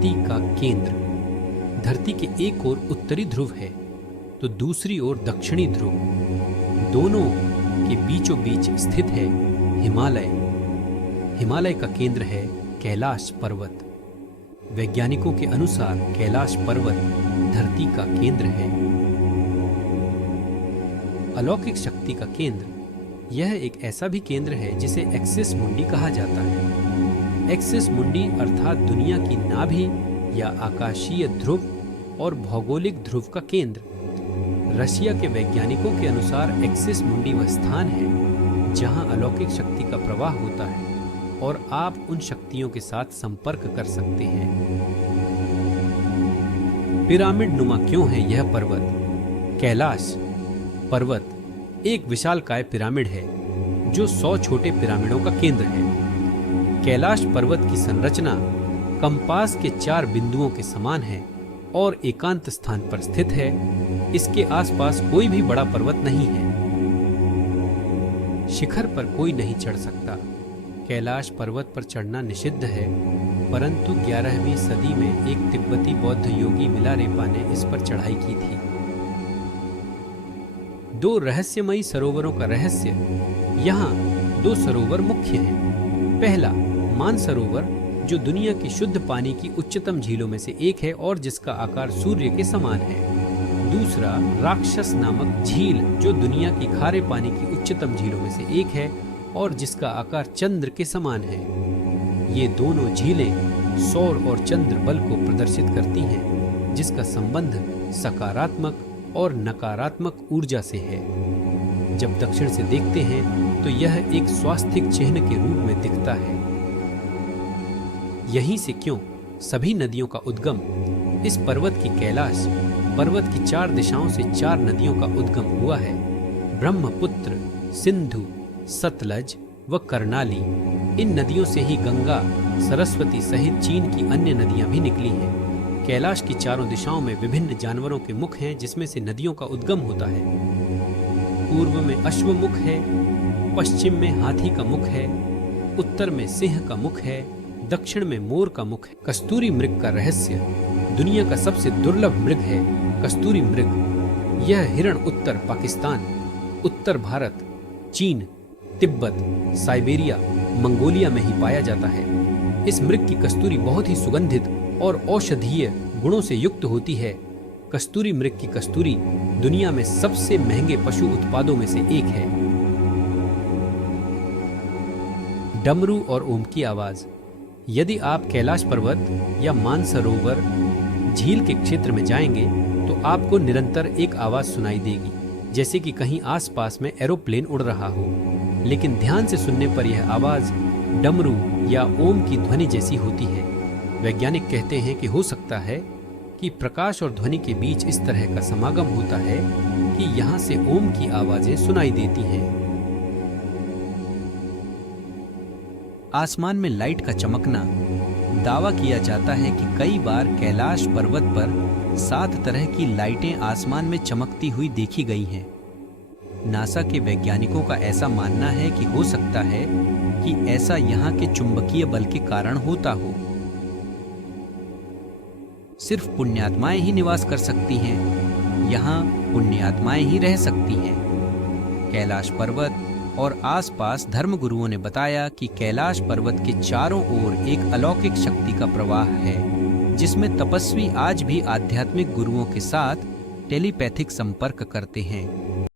धरती का केंद्र। धरती के एक ओर उत्तरी ध्रुव है तो दूसरी ओर दक्षिणी ध्रुव। दोनों के बीचों बीच स्थित है हिमालय। हिमालय का केंद्र है कैलाश पर्वत। वैज्ञानिकों के अनुसार कैलाश पर्वत धरती का केंद्र है। अलौकिक शक्ति का केंद्र, यह एक ऐसा भी केंद्र है जिसे एक्सिस मुंडी कहा जाता है। एक्सिस मुंडी अर्थात दुनिया की नाभि या आकाशीय ध्रुव और भौगोलिक ध्रुव का केंद्र। रशिया के वैज्ञानिकों के अनुसार एक्सिस मुंडी वह स्थान है जहां अलौकिक शक्ति का प्रवाह होता है और आप उन शक्तियों के साथ संपर्क कर सकते हैं। पिरामिड नुमा क्यों है यह पर्वत? कैलाश पर्वत एक विशालकाय पिरामिड है जो 100 छोटे पिरामिडों का केंद्र है। कैलाश पर्वत की संरचना कंपास के 4 बिंदुओं के समान है और एकांत स्थान पर स्थित है। इसके आसपास कोई भी बड़ा पर्वत नहीं है। शिखर पर कोई नहीं चढ़ सकता। कैलाश पर्वत पर चढ़ना निषिद्ध है, परंतु 11वीं सदी में एक तिब्बती बौद्ध योगी मिलारेपा ने इस पर चढ़ाई की थी। 2 रहस्यमयी सरोवरों का रहस्य। यहाँ 2 सरोवर मुख्य हैं। पहला मानसरोवर जो दुनिया की शुद्ध पानी की उच्चतम झीलों में से एक है और जिसका आकार सूर्य के समान है। दूसरा राक्षस नामक झील जो दुनिया की खारे पानी की उच्चतम झीलों में से एक है और जिसका आकार चंद्र के समान है। ये दोनों झीलें सौर और चंद्र बल को प्रदर्शित करती हैं, जिसका संबंध सकारात्मक और नकारात्मक ऊर्जा से है। जब दक्षिण से देखते हैं तो यह एक स्वास्तिक चिन्ह के रूप में दिखता है। यहीं से क्यों सभी नदियों का उद्गम इस पर्वत की कैलाश पर्वत की 4 दिशाओं से 4 नदियों का उद्गम हुआ है। ब्रह्मपुत्र, सिंधु, सतलज व कर्णाली। इन नदियों से ही गंगा, सरस्वती सहित चीन की अन्य नदियां भी निकली हैं। कैलाश की चारों दिशाओं में विभिन्न जानवरों के मुख हैं जिसमें से नदियों का उद्गम होता है। पूर्व में अश्वमुख है, पश्चिम में हाथी का मुख है, उत्तर में सिंह का मुख है, दक्षिण में मोर का मुख है। कस्तूरी मृग का रहस्य। दुनिया का सबसे दुर्लभ मृग है कस्तूरी मृग। यह हिरण उत्तर पाकिस्तान, उत्तर भारत, चीन, तिब्बत, साइबेरिया, मंगोलिया में ही पाया जाता है। इस मृग की कस्तूरी बहुत ही सुगंधित और औषधीय गुणों से युक्त होती है। कस्तूरी मृग की कस्तूरी दुनिया में सबसे महंगे पशु उत्पादों में से एक है। डमरू और ओम की आवाज। यदि आप कैलाश पर्वत या मानसरोवर झील के क्षेत्र में जाएंगे तो आपको निरंतर एक आवाज सुनाई देगी, जैसे कि कहीं आसपास में एरोप्लेन उड़ रहा हो। लेकिन ध्यान से सुनने पर यह आवाज डमरू या ओम की ध्वनि जैसी होती है। वैज्ञानिक कहते हैं कि हो सकता है कि प्रकाश और ध्वनि के बीच इस तरह का समागम होता है कि यहाँ से ओम की आवाजें सुनाई देती हैं। आसमान में लाइट का चमकना। दावा किया जाता है कि कई बार कैलाश पर्वत पर 7 तरह की लाइटें आसमान में चमकती हुई देखी गई हैं। नासा के वैज्ञानिकों का ऐसा मानना है कि हो सकता है कि ऐसा यहाँ के चुंबकीय बल के कारण होता हो। सिर्फ पुण्यात्माएं ही निवास कर सकती हैं। यहाँ पुण्यात्माएं ही रह सकती हैं। कैलाश पर्वत और आसपास धर्मगुरुओं ने बताया कि कैलाश पर्वत के चारों ओर एक अलौकिक शक्ति का प्रवाह है, जिसमें तपस्वी आज भी आध्यात्मिक गुरुओं के साथ टेलीपैथिक संपर्क करते हैं।